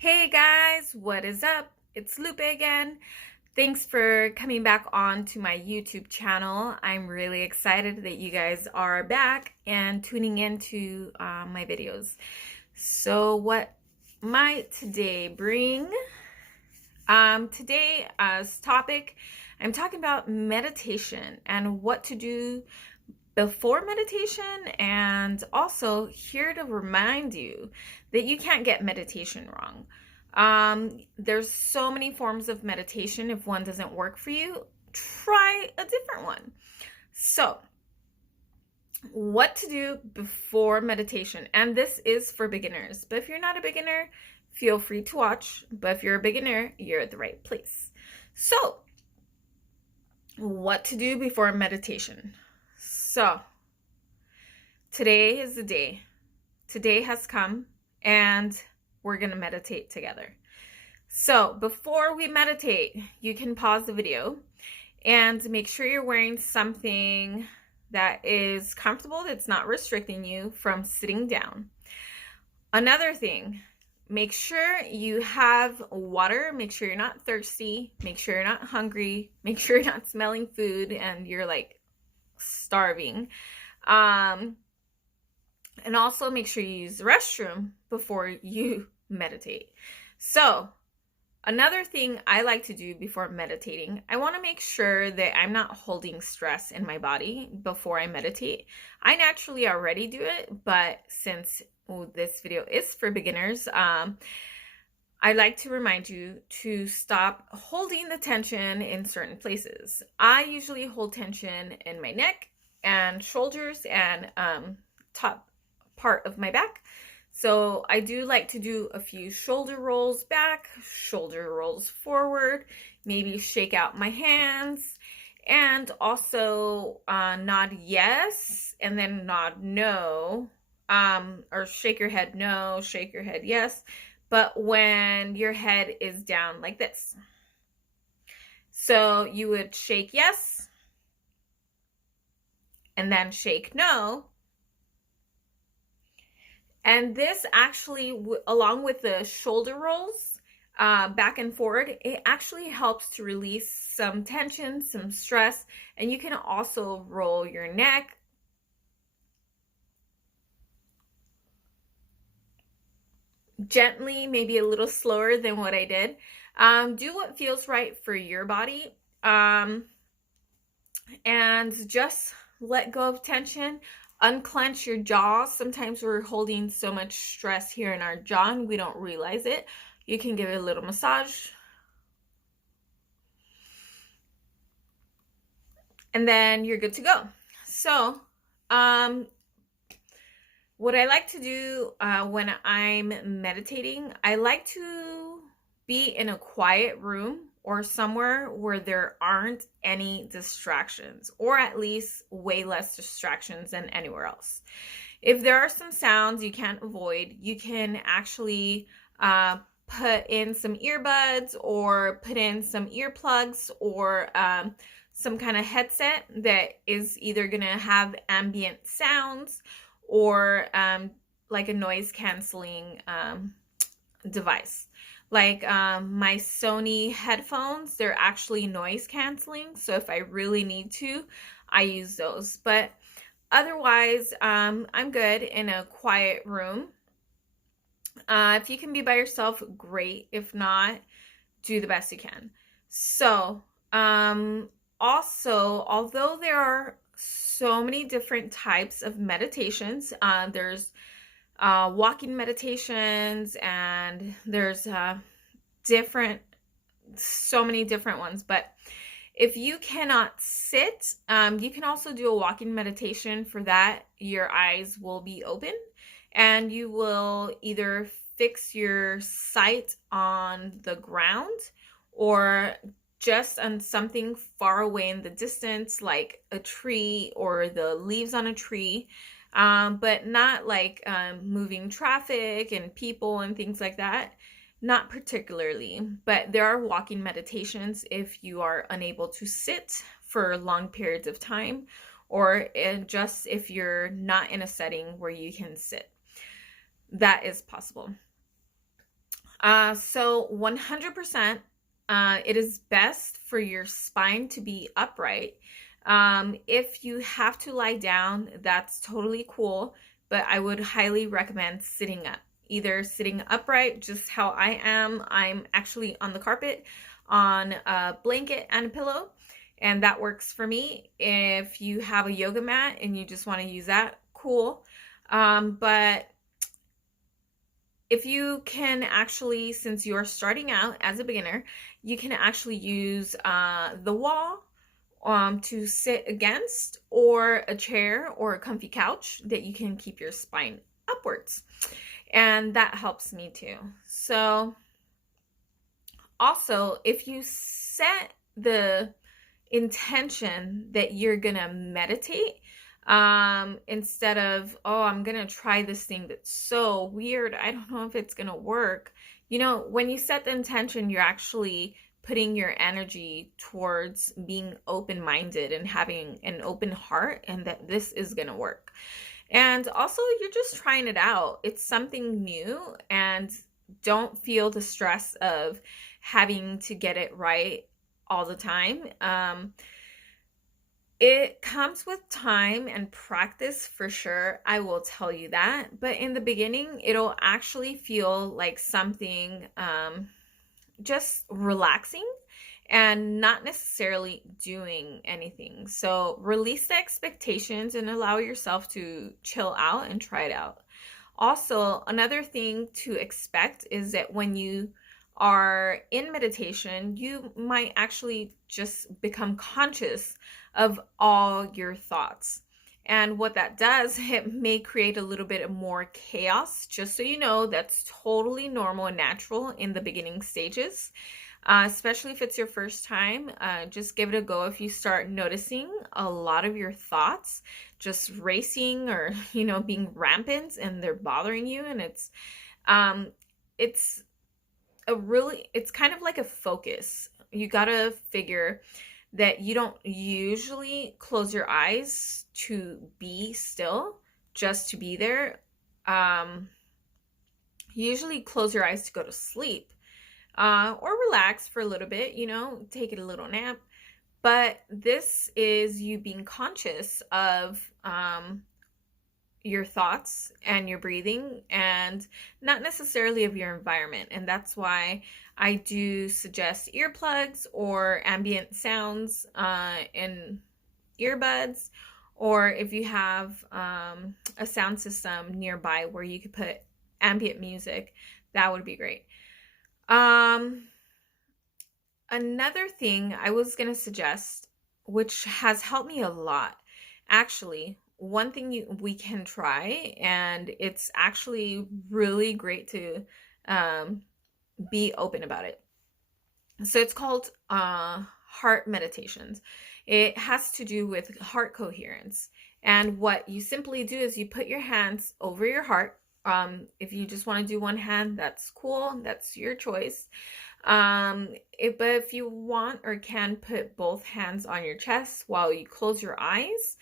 Hey guys, what is up? It's Lupe again. Thanks for coming back on to my YouTube channel. I'm really excited that you guys are back and tuning into my videos. So what might today bring? Today as topic, I'm talking about meditation and what to do before meditation, and also here to remind you that you can't get meditation wrong. There's so many forms of meditation. If one doesn't work for you, try a different one. So, what to do before meditation, and this is for beginners, but if you're not a beginner, feel free to watch. But if you're a beginner, you're at the right place. So, what to do before meditation? So, today is the day. Today has come, and we're going to meditate together. So, before we meditate, you can pause the video and make sure you're wearing something that is comfortable, that's not restricting you from sitting down. Another thing, make sure you have water, make sure you're not thirsty, make sure you're not hungry, make sure you're not smelling food and you're like starving. And also make sure you use the restroom before you meditate. So, another thing I like to do before meditating, I want to make sure that I'm not holding stress in my body before I meditate. I naturally already do it, but since this video is for beginners, I like to remind you to stop holding the tension in certain places. I usually hold tension in my neck and shoulders and top part of my back. So I do like to do a few shoulder rolls back, shoulder rolls forward, maybe shake out my hands, and also nod yes, and then nod no, or shake your head no, shake your head yes, but when your head is down like this. So you would shake yes, and then shake no. And this actually, along with the shoulder rolls back and forward, it actually helps to release some tension, some stress. And you can also roll your neck. Gently, maybe a little slower than what I did. Do what feels right for your body. And just let go of tension. Unclench your jaw. Sometimes we're holding so much stress here in our jaw and we don't realize it. You can give it a little massage. And then you're good to go. So, what I like to do when I'm meditating, I like to be in a quiet room or somewhere where there aren't any distractions, or at least way less distractions than anywhere else. If there are some sounds you can't avoid, you can actually put in some earbuds or put in some earplugs or some kind of headset that is either going to have ambient sounds or like a noise canceling device. Like my Sony headphones, they're actually noise canceling. So if I really need to, I use those. But otherwise, I'm good in a quiet room. If you can be by yourself, great. If not, do the best you can. So, also, although there are so many different types of meditations, there's walking meditations, and there's so many different ones. But if you cannot sit, you can also do a walking meditation. For that, your eyes will be open and you will either fix your sight on the ground or just on something far away in the distance, like a tree or the leaves on a tree, but not like moving traffic and people and things like that. Not particularly, but there are walking meditations if you are unable to sit for long periods of time, or just if you're not in a setting where you can sit. That is possible. So 100%, it is best for your spine to be upright. If you have to lie down, that's totally cool, but I would highly recommend sitting up. Either sitting upright, just how I am. I'm actually on the carpet on a blanket and a pillow, and that works for me. If you have a yoga mat and you just want to use that, cool. But if you can actually, since you're starting out as a beginner, you can actually use the wall to sit against, or a chair or a comfy couch that you can keep your spine upwards. And that helps me too. So also, if you set the intention that you're gonna meditate, instead of, oh, I'm gonna try this thing that's so weird, I don't know if it's gonna work. When you set the intention, you're actually putting your energy towards being open-minded and having an open heart, and that this is gonna work. And also, you're just trying it out. It's something new, and don't feel the stress of having to get it right all the time. It comes with time and practice for sure. I will tell you that. But in the beginning, it'll actually feel like something just relaxing and not necessarily doing anything. So release the expectations and allow yourself to chill out and try it out. Also, another thing to expect is that when you are in meditation, you might actually just become conscious of all your thoughts. And what that does, it may create a little bit more chaos. Just so you know, that's totally normal and natural in the beginning stages. Especially if it's your first time, just give it a go. If you start noticing a lot of your thoughts just racing, or being rampant, and they're bothering you, and it's kind of like a focus. You gotta figure that you don't usually close your eyes to be still, just to be there. You usually close your eyes to go to sleep, or relax for a little bit, take it a little nap. But this is you being conscious of your thoughts and your breathing, and not necessarily of your environment. And that's why I do suggest earplugs or ambient sounds in earbuds, or if you have a sound system nearby where you could put ambient music, that would be great. Another thing I was going to suggest, which has helped me a lot, actually, one thing we can try, and it's actually really great to be open about it. So it's called heart meditations. It has to do with heart coherence. And what you simply do is you put your hands over your heart. If you just want to do one hand, that's cool. That's your choice. But if you want or can put both hands on your chest while you close your eyes,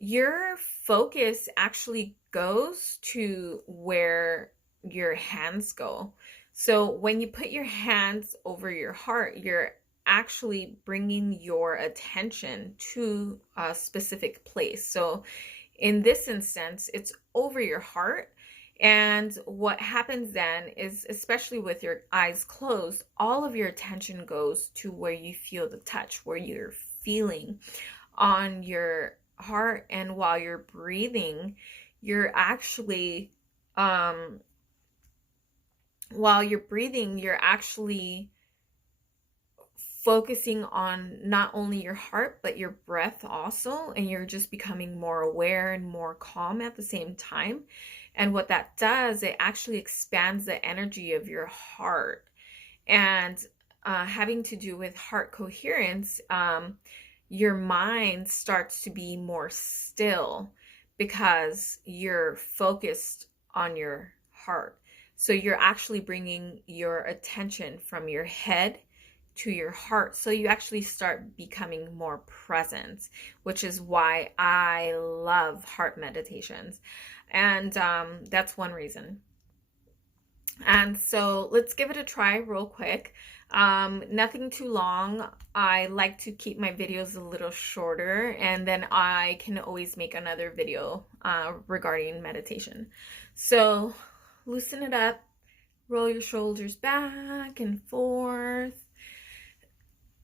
your focus actually goes to where your hands go. So when you put your hands over your heart, you're actually bringing your attention to a specific place. So in this instance, it's over your heart. And what happens then is, especially with your eyes closed, all of your attention goes to where you feel the touch, where you're feeling on your heart. And while you're breathing, you're actually focusing on not only your heart but your breath also, and you're just becoming more aware and more calm at the same time. And what that does, it actually expands the energy of your heart. And having to do with heart coherence, your mind starts to be more still because you're focused on your heart. So you're actually bringing your attention from your head to your heart. So you actually start becoming more present, which is why I love heart meditations. And that's one reason. And so let's give it a try real quick. Nothing too long. I like to keep my videos a little shorter, and then I can always make another video regarding meditation. So loosen it up, roll your shoulders back and forth.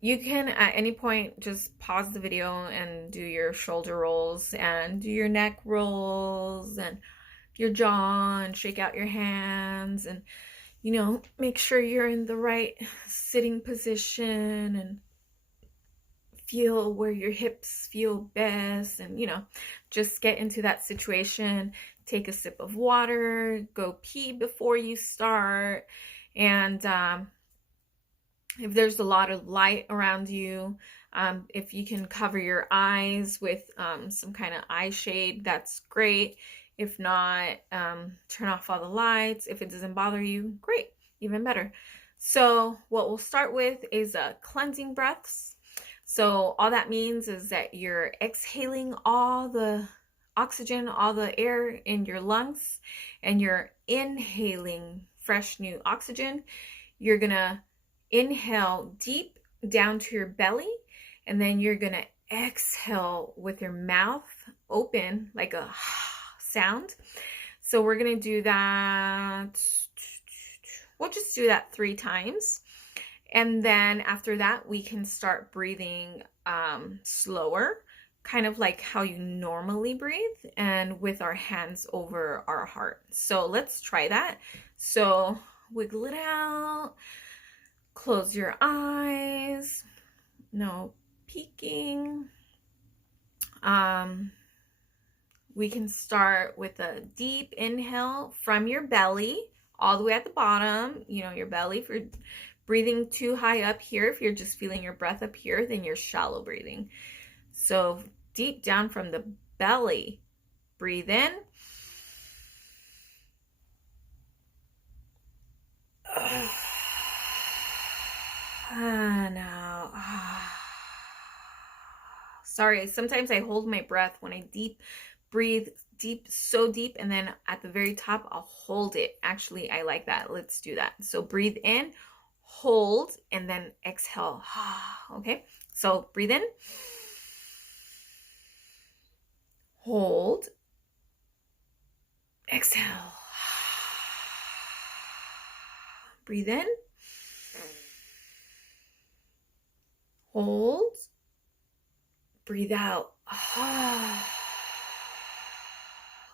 You can at any point just pause the video and do your shoulder rolls and do your neck rolls and your jaw and shake out your hands and, you know, make sure you're in the right sitting position and feel where your hips feel best, and, you know, just get into that situation. Take a sip of water, go pee before you start, and if there's a lot of light around you, if you can cover your eyes with some kind of eye shade, that's great. If not, turn off all the lights. If it doesn't bother you, great, even better. So what we'll start with is cleansing breaths. So all that means is that you're exhaling all the oxygen, all the air in your lungs, and you're inhaling fresh new oxygen. You're gonna inhale deep down to your belly, and then you're gonna exhale with your mouth open like a sound. So we're gonna do that. We'll just do that 3 times. And then after that, we can start breathing slower, kind of like how you normally breathe, and with our hands over our heart. So let's try that. So wiggle it out. Close your eyes, no peeking. We can start with a deep inhale from your belly all the way at the bottom, you know, your belly. If you're breathing too high up here, if you're just feeling your breath up here, then you're shallow breathing. So deep down from the belly, breathe in. And out. Sorry, sometimes I hold my breath when I breathe deep, so deep, and then at the very top, I'll hold it. Actually, I like that. Let's do that. So breathe in, hold, and then exhale. Okay, so breathe in, hold, exhale. Breathe in, hold, breathe out.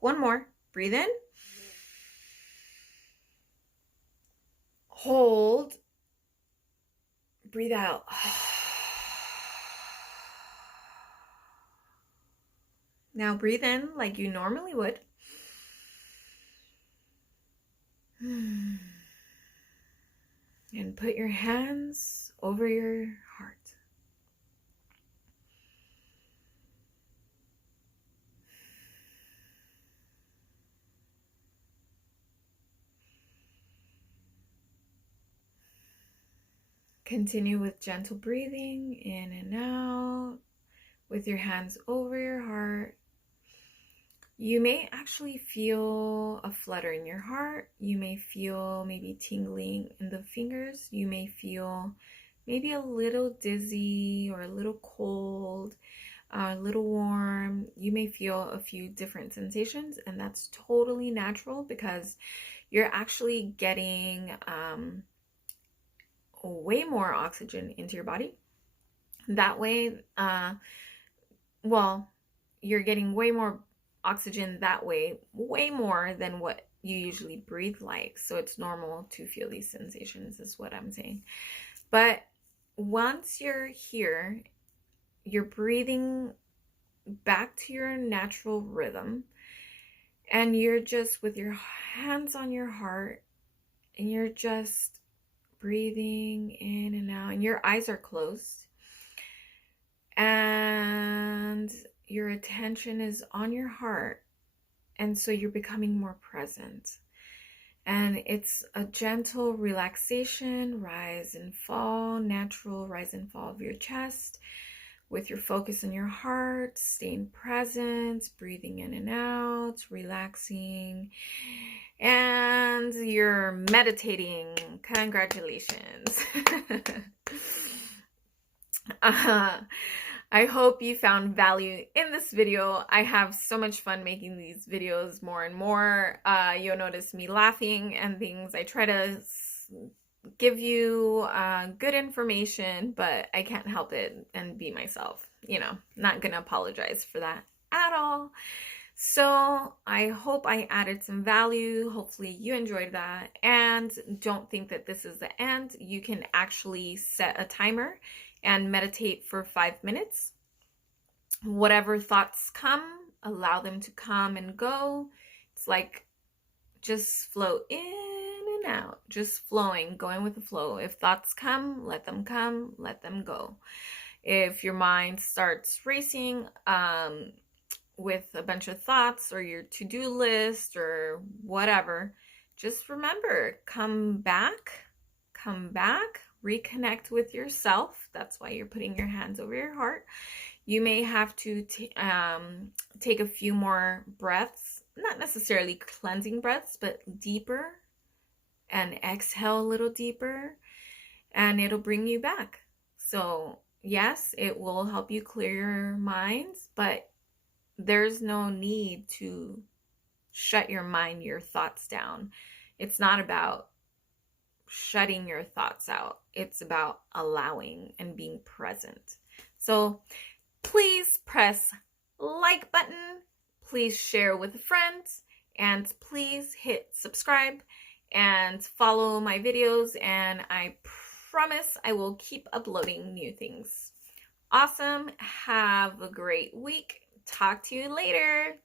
One more. Breathe in, hold, breathe out. Now breathe in like you normally would. And put your hands over your heart. Continue with gentle breathing in and out with your hands over your heart. You may actually feel a flutter in your heart. You may feel maybe tingling in the fingers. You may feel maybe a little dizzy or a little cold, a little warm. You may feel a few different sensations, and that's totally natural because you're actually getting way more oxygen into your body. That way, you're getting way more oxygen that way, way more than what you usually breathe like. So it's normal to feel these sensations, is what I'm saying. But once you're here, you're breathing back to your natural rhythm, and you're just with your hands on your heart, and you're just breathing in and out, and your eyes are closed, and your attention is on your heart, and so you're becoming more present. And it's a gentle relaxation, rise and fall, natural rise and fall of your chest, with your focus on your heart, staying present, breathing in and out, relaxing, and you're meditating. Congratulations. I hope you found value in this video. I have so much fun making these videos more and more. You'll notice me laughing and things. I try to give you good information, but I can't help it and be myself. Not gonna apologize for that at all. So I hope I added some value. Hopefully you enjoyed that. And don't think that this is the end. You can actually set a timer and meditate for 5 minutes. Whatever thoughts come, allow them to come and go. It's like just flow in and out, just flowing, going with the flow. If thoughts come, let them go. If your mind starts racing, with a bunch of thoughts or your to-do list or whatever, just remember, come back, reconnect with yourself. That's why you're putting your hands over your heart. You may have to take a few more breaths, not necessarily cleansing breaths, but deeper, and exhale a little deeper, and it'll bring you back. So yes, it will help you clear your minds, but there's no need to shut your mind, your thoughts down. It's not about shutting your thoughts out. It's about allowing and being present. So please press like button. Please share with friends. And please hit subscribe and follow my videos. And I promise I will keep uploading new things. Awesome. Have a great week. Talk to you later.